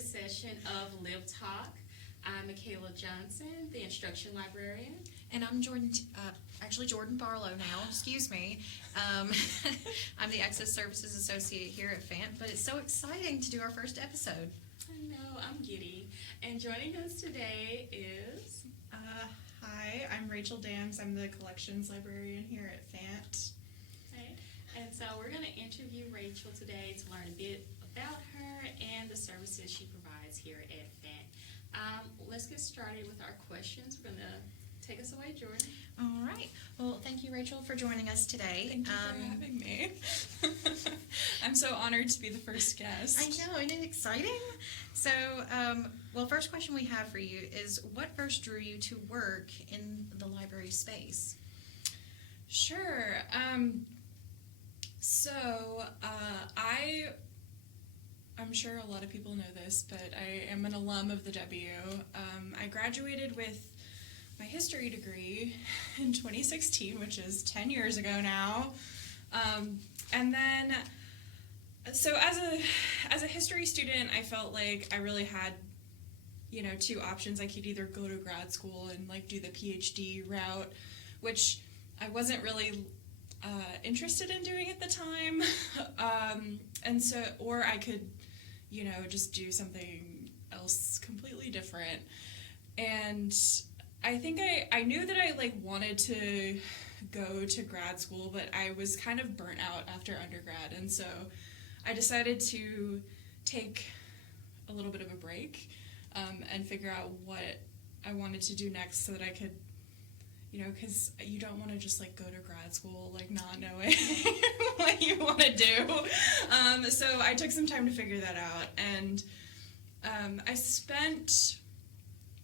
first session of Live Talk. I'm Michaela Johnson, the instruction librarian. And I'm Jordan Barlow now, excuse me. I'm the Access Services Associate here at FANT, but it's so exciting to do our first episode. I know, I'm giddy. And joining us today is... Hi, I'm Rachael Dams. I'm the collections librarian here at FANT. Okay. And so we're going to interview Rachael today to learn a bit about her and the services she provides here at FANT. Let's get started with our questions. We're going to take us away, Jordan. All right. Well, thank you, Rachael, for joining us today. Thank you for having me. I'm so honored to be the first guest. I know, isn't it exciting? So, well, first question we have for you is, what first drew you to work in the library space? Sure. I'm sure a lot of people know this, but I am an alum of the W. I graduated with my history degree in 2016, which is 10 years ago now. And then, so as a history student, I felt like I really had, two options. I could either go to grad school and do the PhD route, which I wasn't really interested in doing at the time. And so, or I could, just do something else completely different. And I think I knew that I wanted to go to grad school, but I was kind of burnt out after undergrad, and so I decided to take a little bit of a break and figure out what I wanted to do next so that I could, because you don't want to just go to grad school not knowing what you want to do. So I took some time to figure that out, and I spent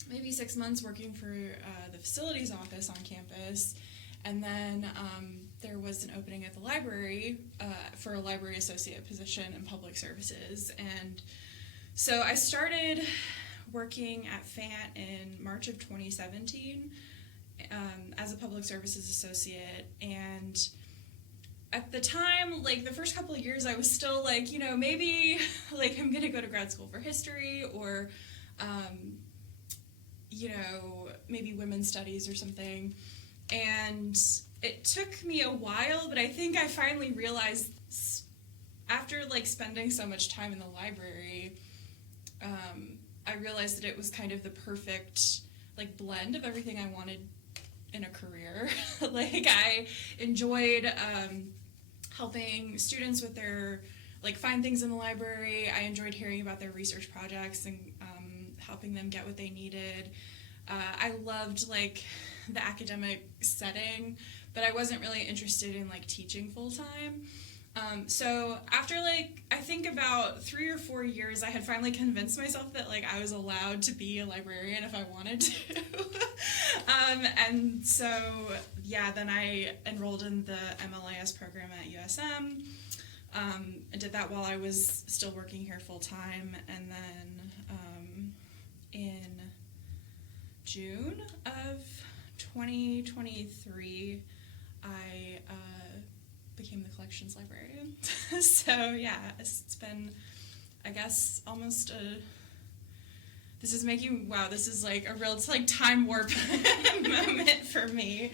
maybe 6 months working for the facilities office on campus, and then there was an opening at the library for a library associate position in public services, and so I started working at FANT in March of 2017 as a public services associate, and at the time, the first couple of years, I was still maybe I'm gonna go to grad school for history, or maybe women's studies or something. And it took me a while, but I think I finally realized after spending so much time in the library, I realized that it was kind of the perfect blend of everything I wanted in a career. I enjoyed helping students with their find things in the library. I enjoyed hearing about their research projects and helping them get what they needed. I loved the academic setting, but I wasn't really interested in teaching full time. So after I think about 3 or 4 years, I had finally convinced myself that I was allowed to be a librarian if I wanted to. And so then I enrolled in the MLIS program at USM. I did that while I was still working here full time, and then in June of 2023, I became the collections librarian. So yeah, it's been, I guess, almost this is a real time warp moment for me.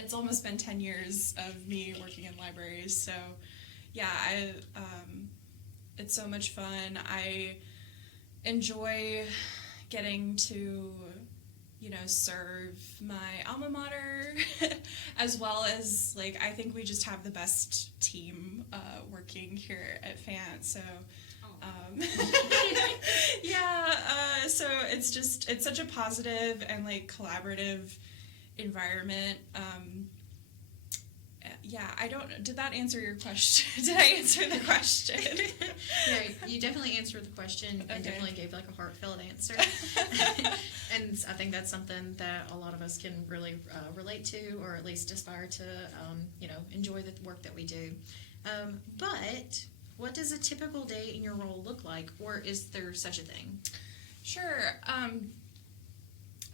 It's almost been 10 years of me working in libraries, so yeah, it's so much fun. I enjoy getting to serve my alma mater, as well as I think we just have the best team working here at FANT. So so it's such a positive and collaborative environment. Did that answer your question? Did I answer the question? Yeah, you definitely answered the question and definitely gave a heartfelt answer. And I think that's something that a lot of us can really relate to, or at least aspire to, enjoy the work that we do. But what does a typical day in your role look like, or is there such a thing? Sure.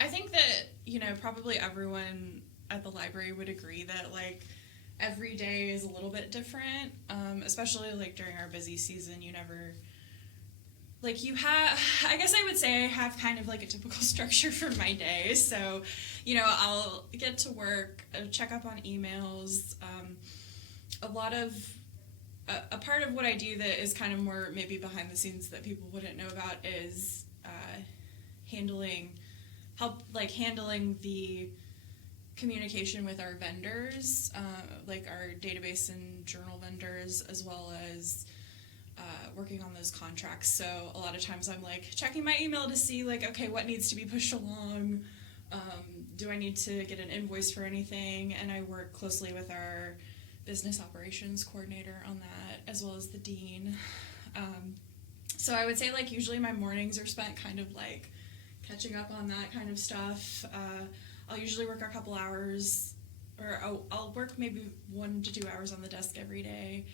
I think that, probably everyone at the library would agree that, every day is a little bit different, especially, during our busy season. You never like you have, I guess I would say I have kind of like a typical structure for my day. So, you know, I'll get to work, check up on emails. A lot of, a part of what I do that is kind of more maybe behind the scenes that people wouldn't know about is handling the communication with our vendors, like our database and journal vendors, as well as working on those contracts. So a lot of times I'm like checking my email to see like, okay, what needs to be pushed along? Do I need to get an invoice for anything? And I work closely with our business operations coordinator on that, as well as the dean. So I would say like usually my mornings are spent kind of like catching up on that kind of stuff. I'll usually work a couple hours, or I'll work maybe 1 to 2 hours on the desk every day,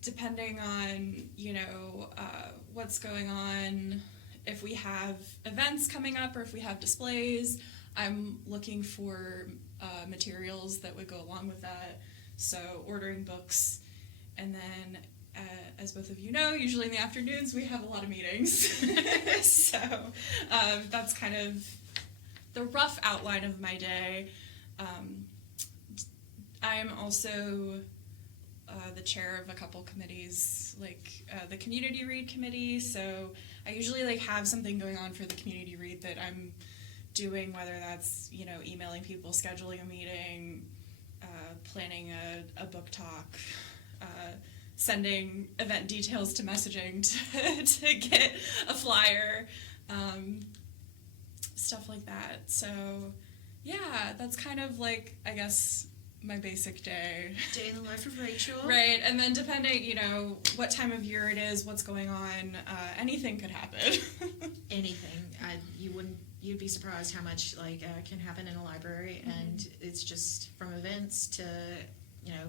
depending on, you know, what's going on. If we have events coming up or if we have displays, I'm looking for materials that would go along with that. So ordering books, and then as both of you know, usually in the afternoons we have a lot of meetings. So that's kind of the rough outline of my day. I'm also the chair of a couple committees, like the community read committee. So I usually like have something going on for the community read that I'm doing, whether that's, you know, emailing people, scheduling a meeting, planning a book talk, sending event details to messaging to get a flyer, stuff like that. So yeah, that's kind of like, I guess, my basic day. Day in the life of Rachel. Right, and then depending, you know, what time of year it is, what's going on, anything could happen. Anything. You'd be surprised how much like can happen in a library, and it's just from events to, you know,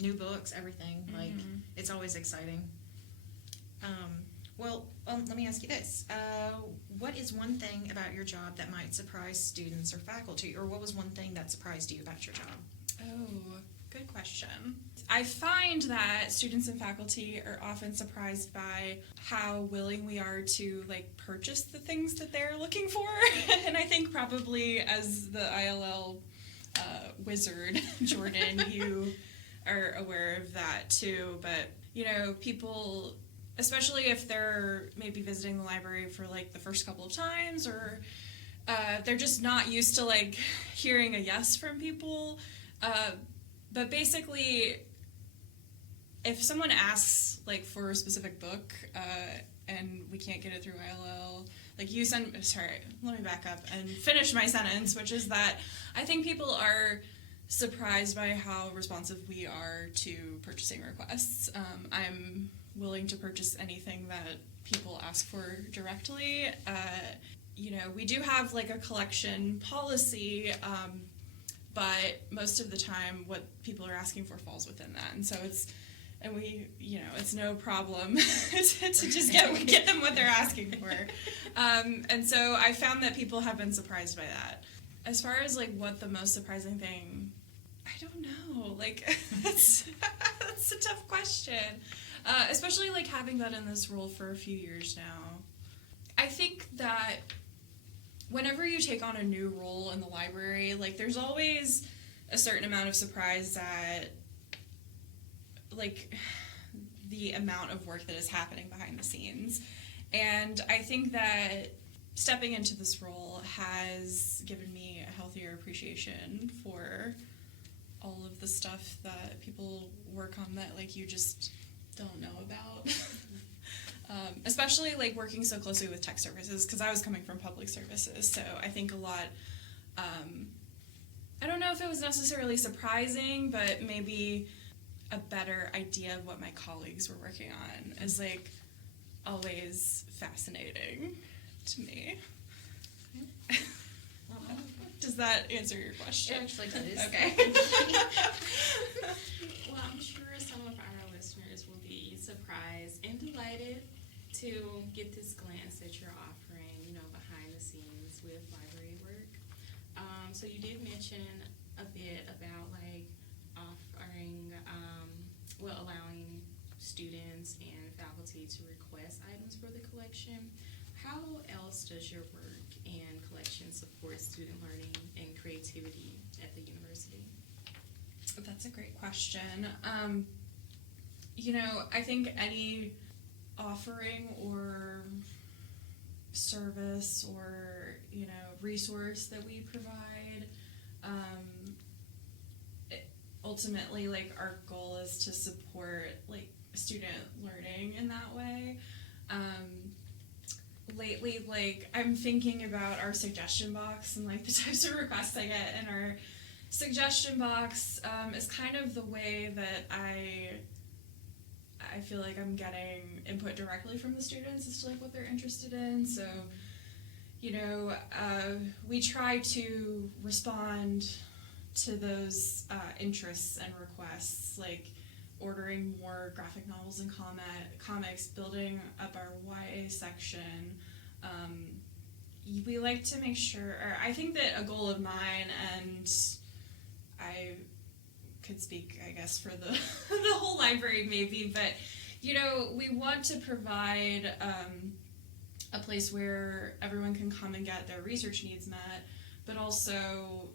new books, everything. Like, it's always exciting. Well, let me ask you this. What is one thing about your job that might surprise students or faculty, or what was one thing that surprised you about your job? Oh, good question. I find that students and faculty are often surprised by how willing we are to like purchase the things that they're looking for. And I think probably as the ILL wizard, Jordan, you are aware of that too. But, you know, people, especially if they're maybe visiting the library for like the first couple of times, or they're just not used to like hearing a yes from people. But basically, if someone asks like for a specific book and we can't get it through ILL, like let me back up and finish my sentence, which is that I think people are surprised by how responsive we are to purchasing requests. I'm willing to purchase anything that people ask for directly. You know, we do have like a collection policy, but most of the time what people are asking for falls within that. And so it's no problem to just get them what they're asking for. And so I found that people have been surprised by that. As far as like what the most surprising thing, I don't know. Like, that's a tough question. Especially like having been in this role for a few years now. I think that whenever you take on a new role in the library, like there's always a certain amount of surprise at like the amount of work that is happening behind the scenes. And I think that stepping into this role has given me a healthier appreciation for all of the stuff that people work on that like you just don't know about. Especially like working so closely with tech services, because I was coming from public services, so I think a lot, I don't know if it was necessarily surprising, but maybe a better idea of what my colleagues were working on is like always fascinating to me. Does that answer your question? It actually does. Okay. Well, I'm sure some of our listeners will be surprised and delighted to get this glance that you're offering, you know, behind the scenes with library work. So you did mention a bit about like offering, allowing students and faculty to request items for the collection. How else does your work and collection support student learning and creativity at the university? That's a great question. I think any offering or service or, resource that we provide, ultimately, like, our goal is to support, like, student learning in that way. Lately, like, I'm thinking about our suggestion box and, like, the types of requests I get in our suggestion box is kind of the way that I feel like I'm getting input directly from the students as to, like, what they're interested in. So, we try to respond to those interests and requests, like ordering more graphic novels and comics, building up our YA section. We like to make sure, or I think that a goal of mine, and I could speak, I guess, for the the whole library maybe, but we want to provide a place where everyone can come and get their research needs met, but also,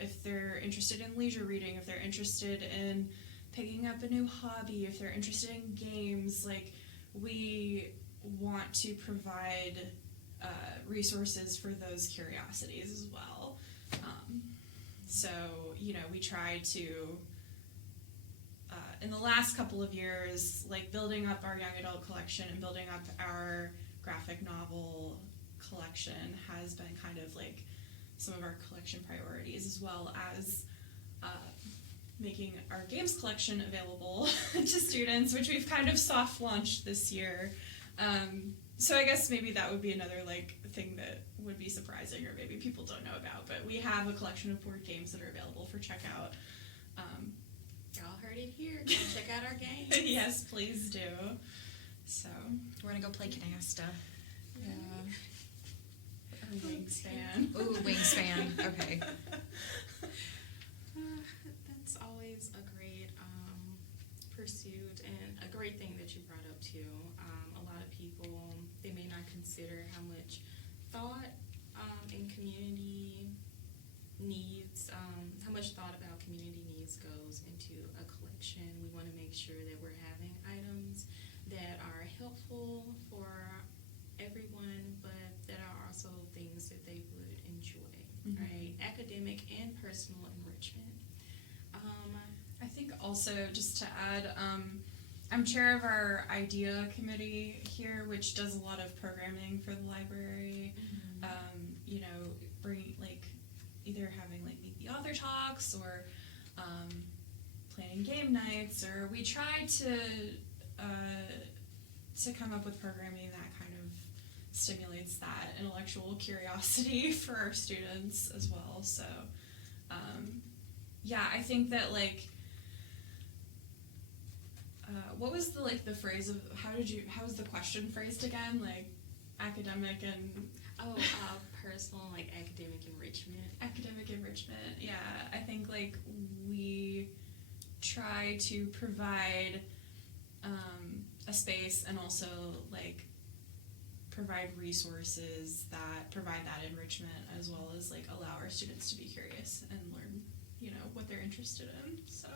if they're interested in leisure reading, if they're interested in picking up a new hobby, if they're interested in games, like, we want to provide resources for those curiosities as well. So, we try to, in the last couple of years, like, building up our young adult collection and building up our graphic novel collection has been kind of, like, some of our collection priorities, as well as making our games collection available to students, which we've kind of soft launched this year. So I guess maybe that would be another, like, thing that would be surprising or maybe people don't know about, but we have a collection of board games that are available for checkout. Y'all heard it here. Go check out our games. Yes, please do. So We're gonna go play Canasta. yeah. Or Wingspan. Ooh, Wingspan. Okay. That's always a great pursuit and a great thing that you brought up too. A lot of people, they may not consider how much thought and community needs, how much thought about community needs goes into a collection. We want to make sure that we're having items that are helpful for everyone, but that are also things that they would enjoy, right? Academic and personal enrichment. I think also, just to add, I'm chair of our IDEA committee here, which does a lot of programming for the library. Bringing, like, either having, like, meet the author talks or planning game nights, or we try to come up with programming that kind of stimulates that intellectual curiosity for our students as well. So, I think that, like, what was the phrase of, how was the question phrased again? Like, academic and... Personal, like, academic enrichment. Academic enrichment, yeah. I think, like, we try to provide a space and also, like, provide resources that provide that enrichment, as well as, like, allow our students to be curious and learn, what they're interested in, so.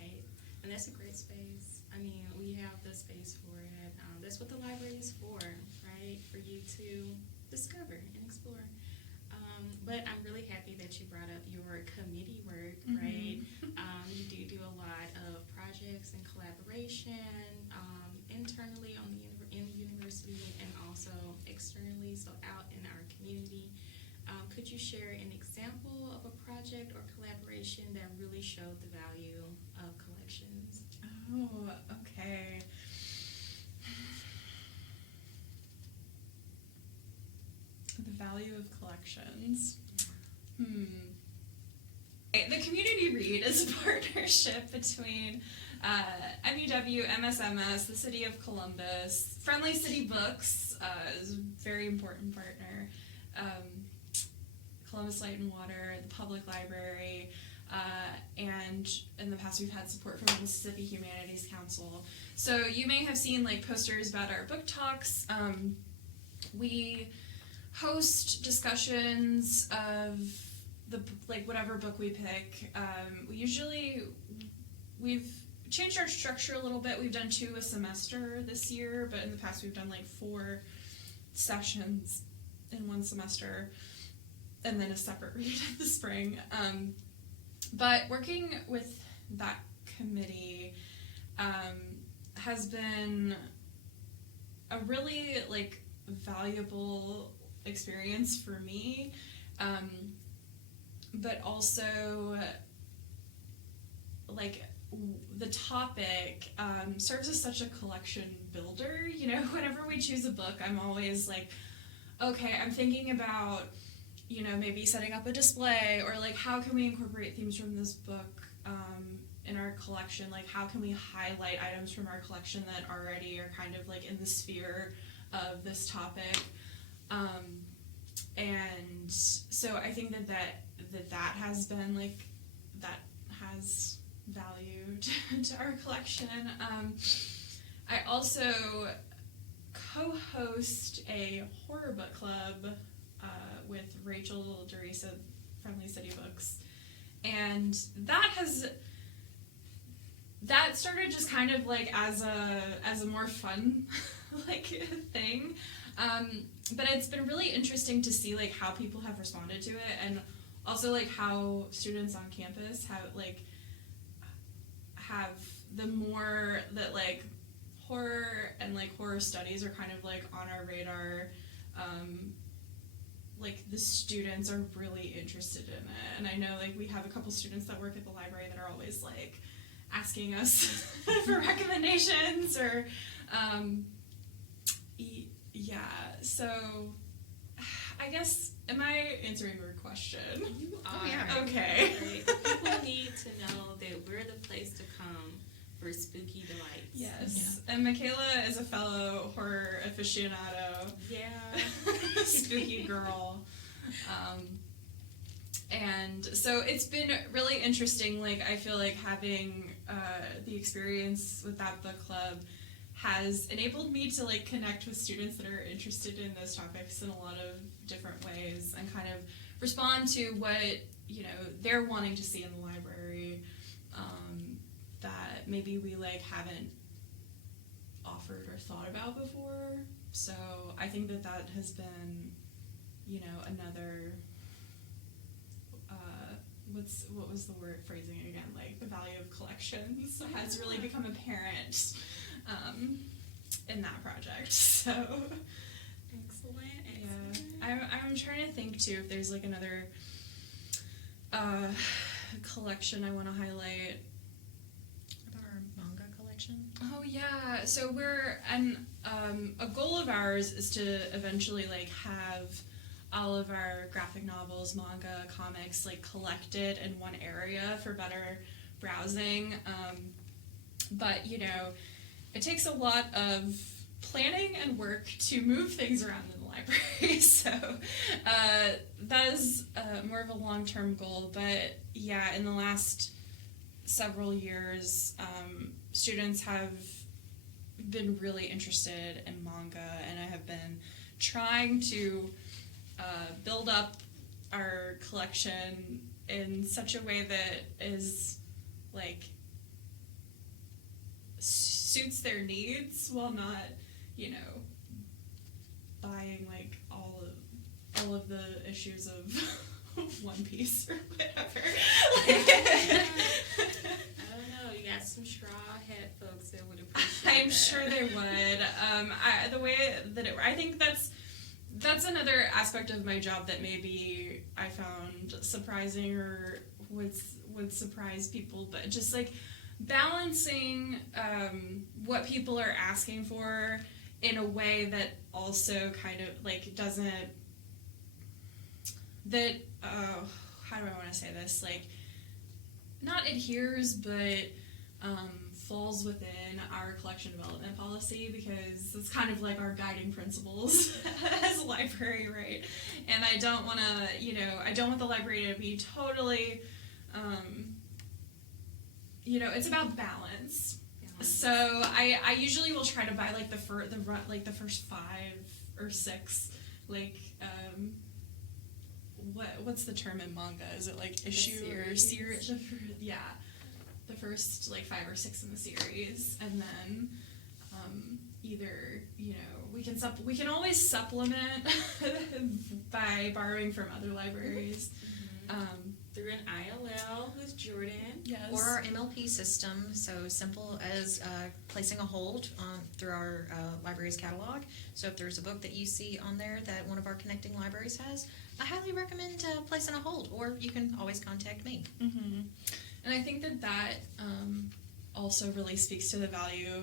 Right, and that's a great space. I mean, we have the space for it. That's what the library is for, right? For you to discover and explore. But I'm really happy that you brought up your committee work, right? You do a lot of projects and collaboration internally in the university and also externally, so out in our community. Could you share an example of a project or collaboration that really showed the value of collections? Oh, okay. The value of collections. The Community Read is a partnership between MUW, MSMS, the City of Columbus, Friendly City Books is a very important partner, Columbus Light and Water, the Public Library. and in the past we've had support from the Mississippi Humanities Council. So you may have seen like posters about our book talks. We host discussions of the whatever book we pick. We've changed our structure a little bit. We've done 2 a semester this year, but in the past we've done 4 sessions in one semester, and then a separate read in the spring. But working with that committee has been a really valuable experience for me, but also the topic serves as such a collection builder. Whenever we choose a book, I'm always okay, I'm thinking about maybe setting up a display, or how can we incorporate themes from this book in our collection? How can we highlight items from our collection that already are kind of in the sphere of this topic? And so I think that has been that has value to our collection. I also co-host a horror book club with Rachael of Friendly City Books, and that started just kind of as a more fun thing, but it's been really interesting to see how people have responded to it, and also how students on campus have the more that horror and horror studies are kind of on our radar. The students are really interested in it, and I know we have a couple students that work at the library that are always asking us for recommendations, or yeah. So I guess, am I answering your question? You are. Oh, yeah. Okay. People need to know that we're the place to come for spooky delights. Yes. Yeah. And Michaela is a fellow horror aficionado. Yeah. Spooky girl. And so it's been really interesting. I feel having the experience with that book club has enabled me to connect with students that are interested in those topics in a lot of different ways, and kind of respond to what they're wanting to see in the library, that maybe we haven't offered or thought about before. So I think that has been another what was the word phrasing again, the value of collections has really become apparent in that project. So Excellent. yeah, I'm trying to think too if there's another collection I want to highlight. About our manga collection? Oh yeah, so a goal of ours is to eventually have all of our graphic novels, manga, comics collected in one area for better browsing. But it takes a lot of planning and work to move things around in the library. So that is more of a long-term goal. But yeah, in the last several years, students have been really interested in manga, and I have been trying to build up our collection in such a way that is suits their needs, while not buying all of the issues of One Piece or whatever. I don't know. You got some straw hat folks that would appreciate I'm that. sure they would. The way that I think that's another aspect of my job that maybe I found surprising, or would surprise people, but just balancing what people are asking for in a way that also kind of doesn't, that how do I want to say this, not adheres, but falls within our collection development policy, because it's kind of our guiding principles as a library, right? And I don't want to, I don't want the library to be totally It's about balance. So I usually will try to buy like the first 5 or 6 what's the term in manga? Is it like issue or series? Yeah, the first like 5 or 6 in the series, and then either we can always supplement by borrowing from other libraries. Through an ILL, who's Jordan. Yes. Or our MLP system, so simple as placing a hold through our library's catalog. So if there's a book that you see on there that one of our connecting libraries has, I highly recommend placing a hold, or you can always contact me. Mm-hmm. And I think that also really speaks to the value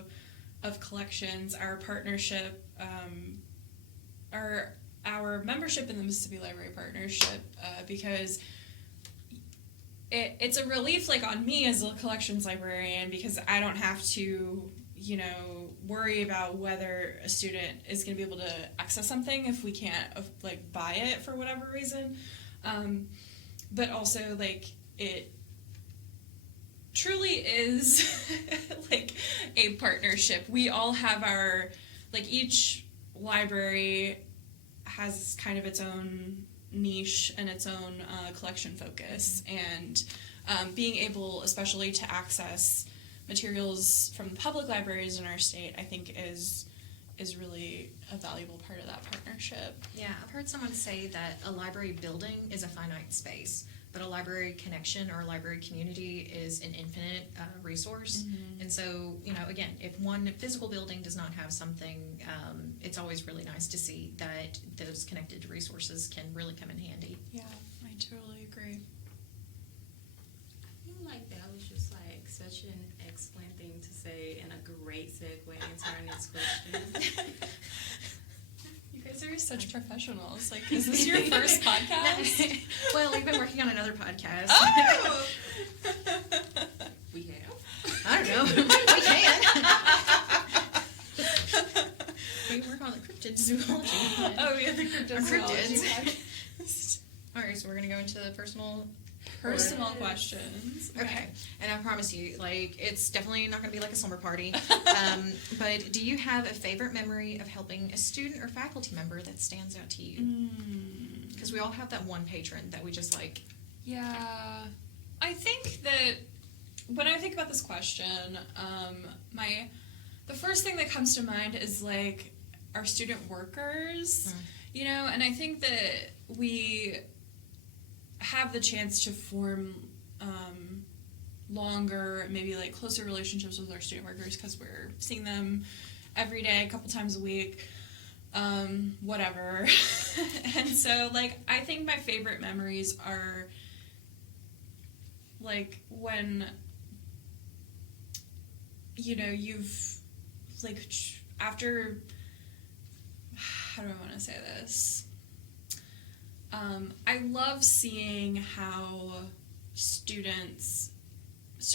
of collections, our partnership, our membership in the Mississippi Library Partnership, because it's a relief on me as a collections librarian, because I don't have to worry about whether a student is going to be able to access something if we can't buy it for whatever reason, but also it truly is a partnership. We all have our each library has kind of its own niche and its own collection focus, and being able especially to access materials from the public libraries in our state, I think is really a valuable part of that partnership. Yeah, I've heard someone say that a library building is a finite space, but a library connection or a library community is an infinite resource. Mm-hmm. And so, again, if one physical building does not have something, it's always really nice to see that those connected resources can really come in handy. Yeah, I totally agree. I feel like that was just such an excellent thing to say and a great segue into our next question. You guys are such professionals. Is this your first podcast? Well, we've been working on another podcast. Oh! We have? I don't know. We can. We work on the cryptid zoology. Oh, yeah, the cryptozoology cryptids. podcast. All right, so we're going to go into the personal questions. Okay, and I promise you, it's definitely not going to be like a slumber party. But do you have a favorite memory of helping a student or faculty member that stands out to you? Because we all have that one patron that we just like. Yeah, I think that when I think about this question, the first thing that comes to mind is our student workers, and I think that we have the chance to form longer, maybe closer relationships with our student workers because we're seeing them every day, a couple times a week, whatever. And so I think my favorite memories are when you've after, how do I want to say this? I love seeing how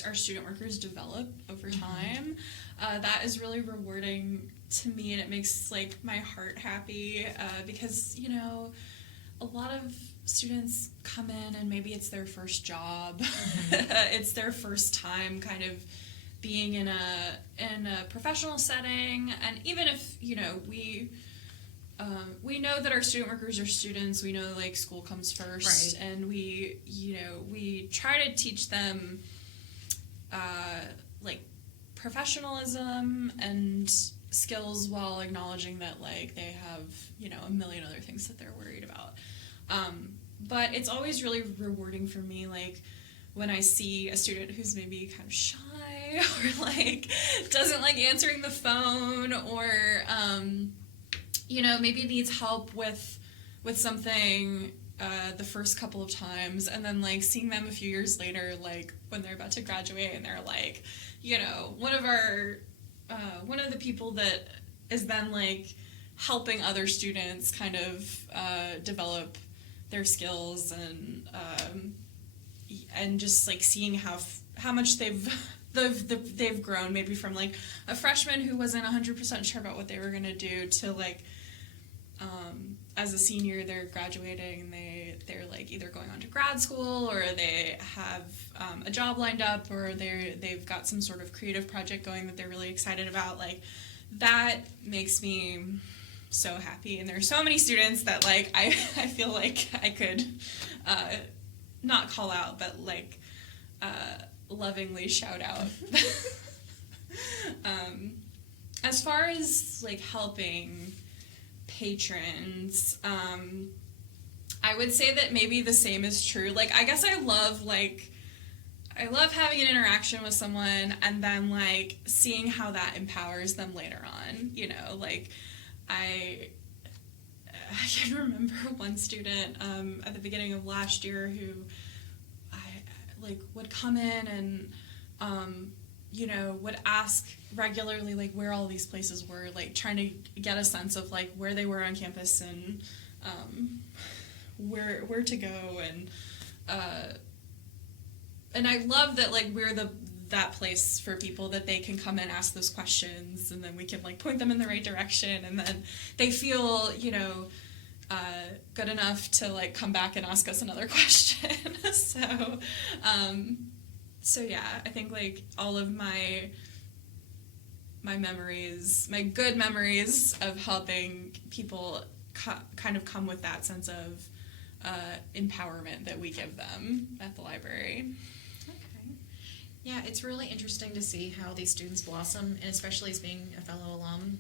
our student workers develop over time. That is really rewarding to me, and it makes my heart happy because a lot of students come in and maybe it's their first job. It's their first time kind of being in a professional setting, and even if we know that our student workers are students. We know school comes first, right. And we try to teach them professionalism and skills while acknowledging that they have a million other things that they're worried about. But it's always really rewarding for me when I see a student who's maybe kind of shy or doesn't like answering the phone, or maybe needs help with something the first couple of times, and then seeing them a few years later, when they're about to graduate, and they're one of the people that is then helping other students kind of develop their skills, and just seeing how much they've grown, maybe from a freshman who wasn't 100% sure about what they were going to do to as a senior, they're graduating and they're like either going on to grad school or they have a job lined up or they've got some sort of creative project going that they're really excited about. Like, that makes me so happy. And there are so many students that like I feel like I could not call out, but like lovingly shout out. As far as like helping patrons, I would say that maybe the same is true. Like, I guess I love having an interaction with someone and then like seeing how that empowers them later on, you know. Like, I can remember one student at the beginning of last year who I like would come in and you know, would ask regularly like where all these places were, like trying to get a sense of like where they were on campus and where to go, and I love that like we're that place for people that they can come and ask those questions, and then we can like point them in the right direction, and then they feel, you know, good enough to like come back and ask us another question. So yeah, I think like all of my memories, my good memories of helping people kind of come with that sense of empowerment that we give them at the library. Okay. Yeah, it's really interesting to see how these students blossom, and especially as being a fellow alum,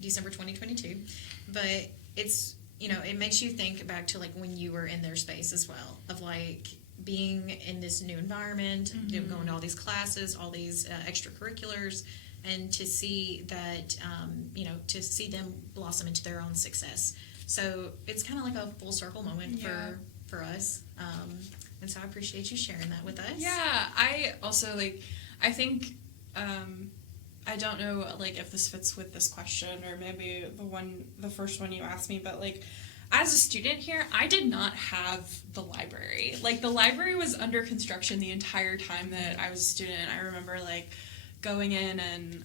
December 2022. But it's, you know, it makes you think back to like when you were in their space as well, of like being in this new environment, going to all these classes, all these extracurriculars, and to see that, you know, to see them blossom into their own success. So it's kind of like a full circle moment for us. And so I appreciate you sharing that with us. Yeah, I also like, I think, I don't know like if this fits with this question or maybe the first one you asked me, but like, as a student here, I did not have the library. Like, the library was under construction the entire time that I was a student. I remember, like, going in and,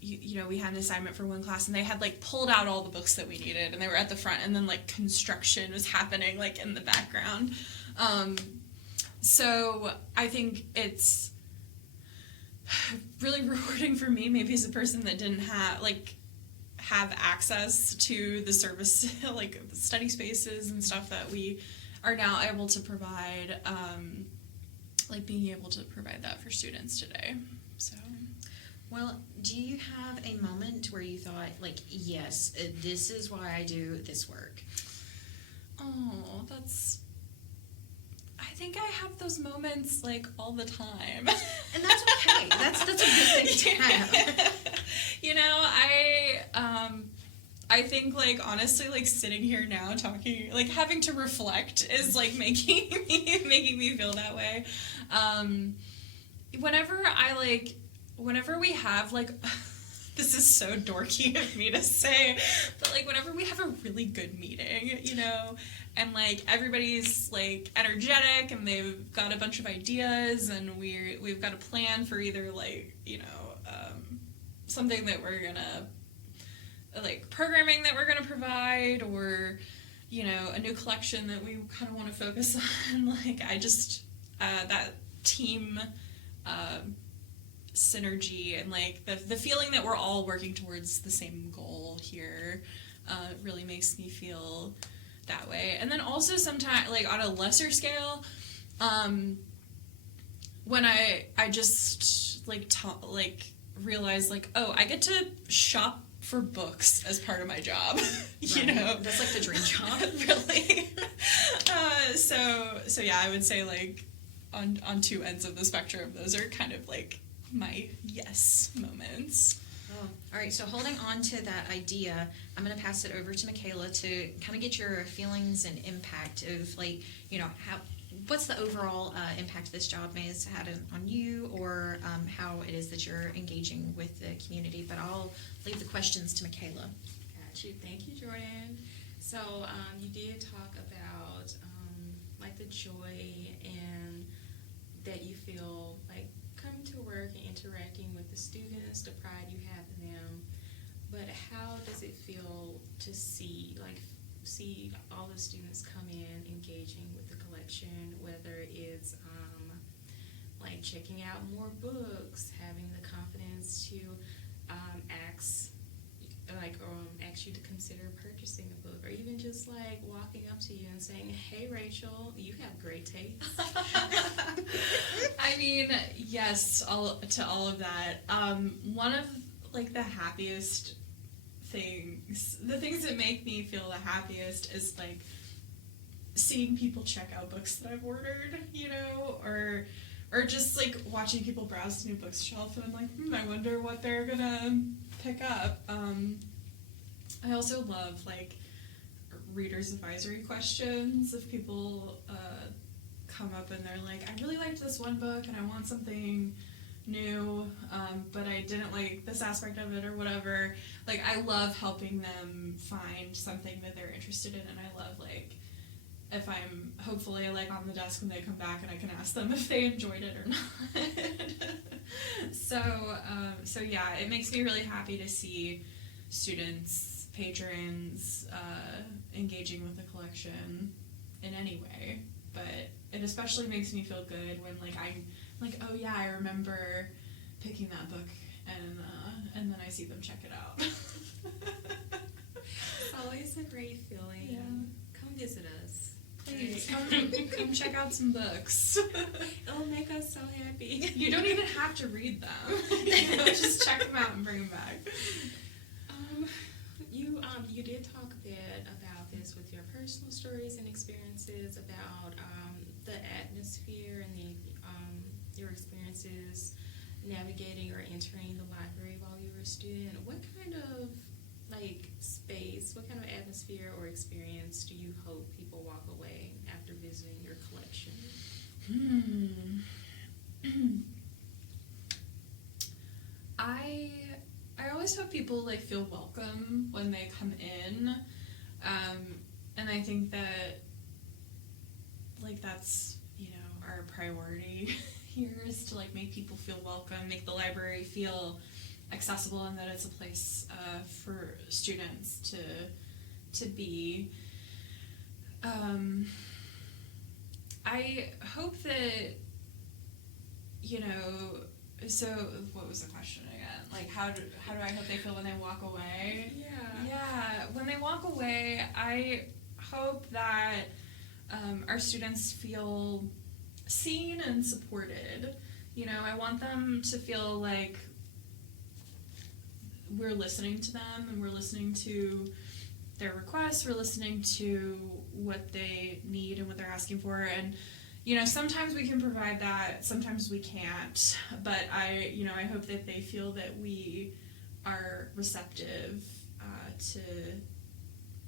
you know, we had an assignment for one class, and they had, like, pulled out all the books that we needed, and they were at the front, and then, like, construction was happening, like, in the background. So I think it's really rewarding for me, maybe as a person that didn't have access to the service, like study spaces and stuff that we are now able to provide, like being able to provide that for students today. So, well, do you have a moment where you thought, like, yes, this is why I do this work? Oh, I think I have those moments like all the time. And that's okay. That's a good thing to have. You know, I think like honestly, like sitting here now talking, like having to reflect is like making me feel that way. Whenever we have like this is so dorky of me to say, but like whenever we have a really good meeting, you know, and like everybody's like energetic and they've got a bunch of ideas and we've got a plan for either like, you know, something that we're gonna like programming that we're gonna provide, or you know, a new collection that we kind of want to focus on. Like, I just that team synergy and like the feeling that we're all working towards the same goal here really makes me feel that way. And then also sometimes like on a lesser scale, when I just like realize like, oh, I get to shop for books as part of my job. You know, that's like the dream job. Really. So yeah, I would say like on two ends of the spectrum, those are kind of like my yes moments. Oh, all right. So holding on to that idea, I'm going to pass it over to Michaela to kind of get your feelings and impact of like, you know, what's the overall impact this job may have had on you, or how it is that you're engaging with the community. But I'll leave the questions to Michaela. Got you. Thank you, Jordan. So you did talk about like the joy and that you feel like coming to work and interacting with the students, the pride you have in them. But how does it feel to see like see all the students come in engaging with the collection, whether it's like checking out more books, having the confidence to ask you to consider purchasing a book, or even just like walking up to you and saying, "Hey, Rachel, you have great taste." I mean, yes, to all of that. One of like the happiest things, the things that make me feel the happiest is like seeing people check out books that I've ordered, you know, or just like watching people browse the new bookshelf and I'm like, I wonder what they're gonna pick up. I also love like readers advisory questions. If people come up and they're like, I really liked this one book and I want something new, but I didn't like this aspect of it or whatever. Like, I love helping them find something that they're interested in, and I love like if I'm hopefully like on the desk when they come back and I can ask them if they enjoyed it or not. So yeah, it makes me really happy to see students, patrons, engaging with the collection in any way. But it especially makes me feel good when like I'm like, oh yeah, I remember picking that book, and then I see them check it out. It's always a great feeling. Yeah. Come visit us. Please come check out some books. It'll make us so happy. You don't even have to read them. You know, just check them out and bring them back. You did talk a bit about this with your personal stories and experiences about the atmosphere and your experiences navigating or entering the library while you were a student. What kind of like space, what kind of atmosphere or experience do you hope people walk away after visiting your collection? I always hope people like feel welcome when they come in, and I think that like that's, you know, our priority here is to like make people feel welcome, make the library feel accessible, and that it's a place for students to be. I hope that, you know, so what was the question again? Like how do I hope they feel when they walk away? Yeah, when they walk away, I hope that our students feel seen and supported. You know, I want them to feel like we're listening to them and we're listening to their requests, we're listening to what they need and what they're asking for. And, you know, sometimes we can provide that, sometimes we can't, but I hope that they feel that we are receptive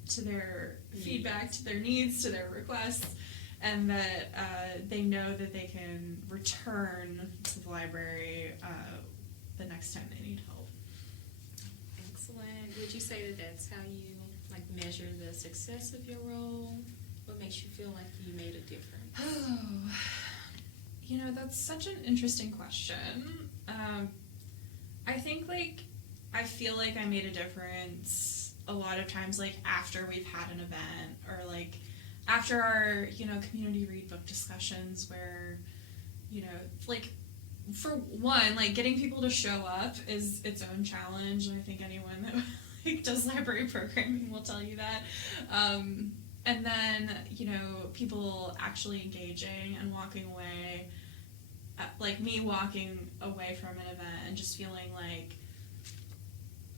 to their feedback, to their needs, to their requests, and that they know that they can return to the library the next time they need help. Excellent. Would you say that that's how you like measure the success of your role? What makes you feel like you made a difference? Oh, you know, that's such an interesting question. I think like I feel like I made a difference a lot of times like after we've had an event, or like after our, you know, community read book discussions where, you know, like for one, like getting people to show up is its own challenge, and I think anyone that like does library programming will tell you that. And then, you know, people actually engaging and walking away, like me walking away from an event and just feeling like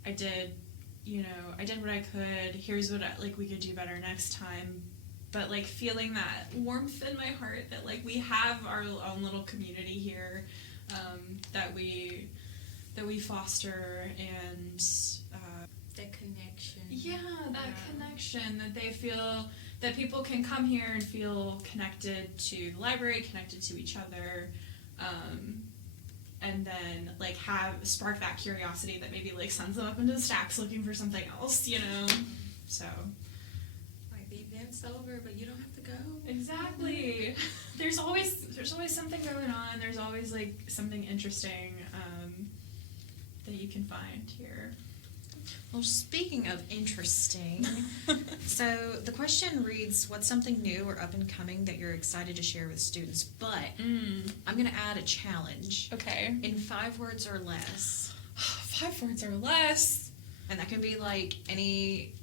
I did what I could, here's what we could do better next time. But like feeling that warmth in my heart that like we have our own little community here, that we foster, and that connection. Yeah, that connection, that they feel that people can come here and feel connected to the library, connected to each other, and then like spark that curiosity that maybe like sends them up into the stacks looking for something else, you know. So like the event's over, but you don't have to go. Exactly. There's always something going on. There's always like something interesting that you can find here. Well, speaking of interesting, so the question reads, what's something new or up and coming that you're excited to share with students? But I'm going to add a challenge. Okay. In 5 words or less. 5 words or less. And that can be like any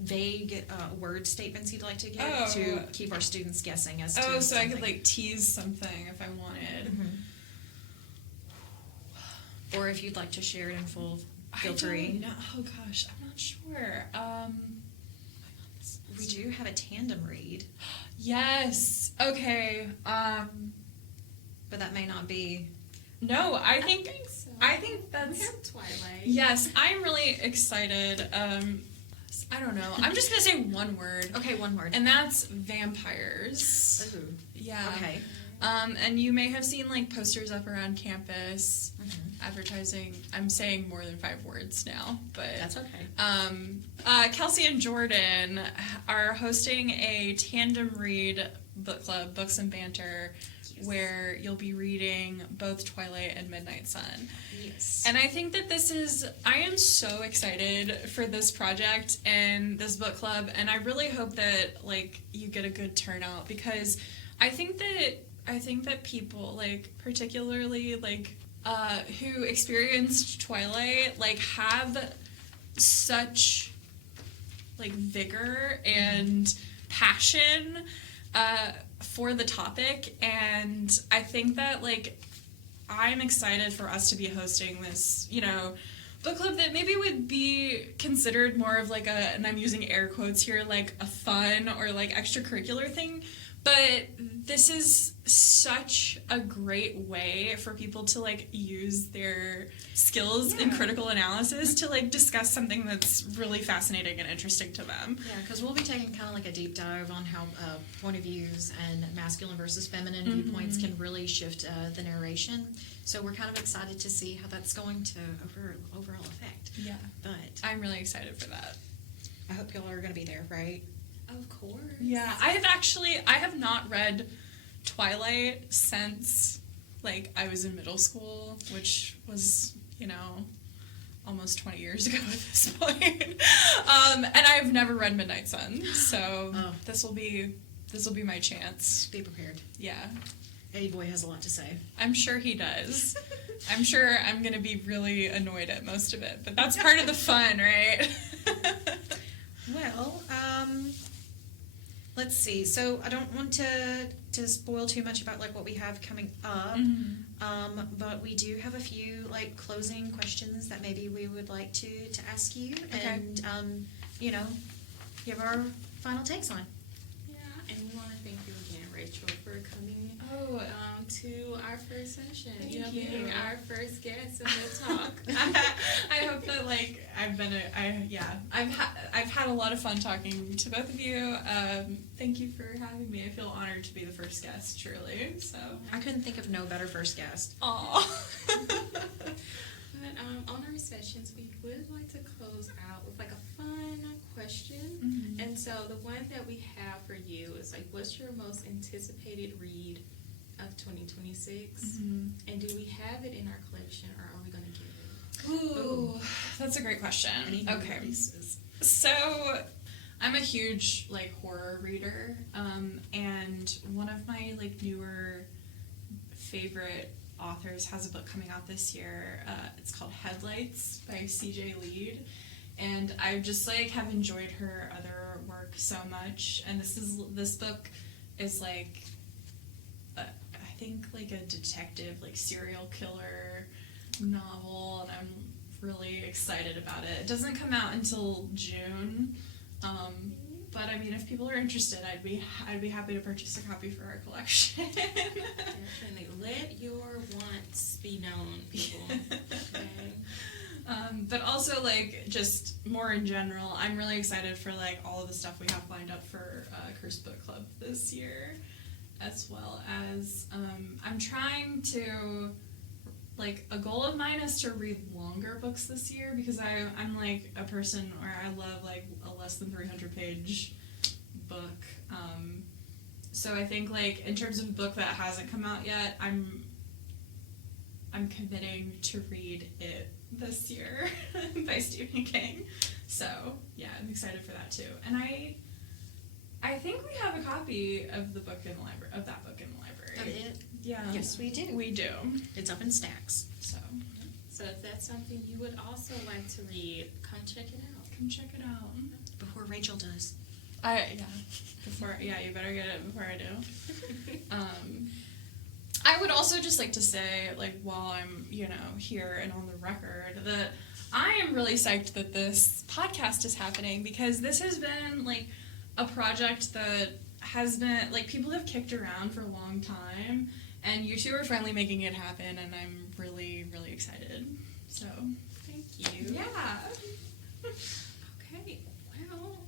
vague word statements you'd like to give to keep our students guessing as to so something. I could like tease something if I wanted. Or if you'd like to share it in full, feel I free. don't know. Oh gosh, I'm not sure. We do have a tandem read, Yes. Okay. but that may not be. No, I think so. I think We that's have Twilight. yes. I'm really excited. I don't know. I'm just gonna say one word, Okay, one word. and that's vampires. Ooh, Yeah. okay. And you may have seen like posters up around campus advertising. I'm saying more than 5 words now, but That's okay. Kelsey and Jordan are hosting a tandem read book club, Books and Banter, where you'll be reading both Twilight and Midnight Sun. Yes. And I think that I am so excited for this project and this book club, and I really hope that like you get a good turnout, because I think that people, like particularly like who experienced Twilight, like have such like vigor and passion for the topic, and I think that like I'm excited for us to be hosting this, book club that maybe would be considered more of like and I'm using air quotes here, like a fun or like extracurricular thing, but this is such a great way for people to like use their skills in critical analysis to like discuss something that's really fascinating and interesting to them. Yeah, because we'll be taking kind of like a deep dive on how point of views and masculine versus feminine viewpoints can really shift the narration. So we're kind of excited to see how that's going to overall affect. Yeah. But I'm really excited for that. I hope y'all are going to be there, right? Of course. Yeah, I have not read Twilight since like I was in middle school, which was, almost 20 years ago at this point. And I've never read Midnight Sun, so this will be my chance. Be prepared. Yeah. Eddie Boy has a lot to say. I'm sure he does. I'm sure I'm going to be really annoyed at most of it, but that's part of the fun, right? Well, let's see. So I don't want to spoil too much about like what we have coming up, but we do have a few like closing questions that maybe we would like to ask you, Okay. and give our final takes on. Yeah, and we want to thank you again, Rachel, for coming to our first session. Thank Being you. our first guest in the talk. I hope that like I've had a lot of fun talking to both of you. Thank you for having me. I feel honored to be the first guest, truly. So I couldn't think of no better first guest. aw. But on our sessions, we would like to close out with like a fun question. And so the one that we have for you is like, what's your most anticipated read of 2026? And do we have it in our collection, or are we going to give it? Ooh, that's a great question. Any new Okay. releases? So, I'm a huge like horror reader, and one of my like newer favorite authors has a book coming out this year. It's called Headlights by C.J. Lead, and I just like have enjoyed her other work so much. And this book is like I think like a detective, like serial killer novel, and I'm really excited about it. It doesn't come out until June, but I mean, if people are interested, I'd be happy to purchase a copy for our collection. Definitely. Let your wants be known, people. Okay. But also, like, just more in general, I'm really excited for like all of the stuff we have lined up for Cursed Book Club this year, as well as I'm trying to, like, a goal of mine is to read longer books this year, because I'm like a person where I love like a less than 300 page book. So I think like in terms of a book that hasn't come out yet, I'm committing to read it this year by Stephen King. So yeah, I'm excited for that too. And I think we have a copy of the book in the library, of that book in the library. Of it? Yeah. Yes, we do. We do. It's up in stacks. So So if that's something you would also like to read, come check it out. come check it out. Before Rachel does. You better get it before I do. I would also just like to say, like, while I'm, here and on the record, that I am really psyched that this podcast is happening, because this has been, like, a project that has been, like, people have kicked around for a long time, and you two are finally making it happen, and I'm really, really excited. So, Thank you. yeah. Okay, well,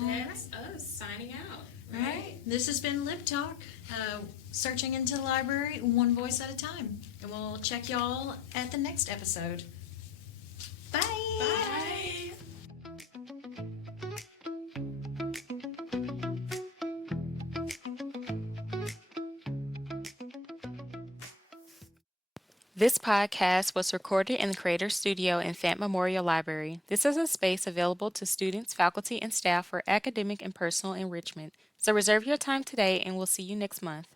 All that's us signing out. All right. This has been Lip Talk, searching into the library one voice at a time. And we'll check y'all at the next episode. Bye. Bye. This podcast was recorded in the Creator Studio in Fant Memorial Library. This is a space available to students, faculty, and staff for academic and personal enrichment. So reserve your time today, and we'll see you next month.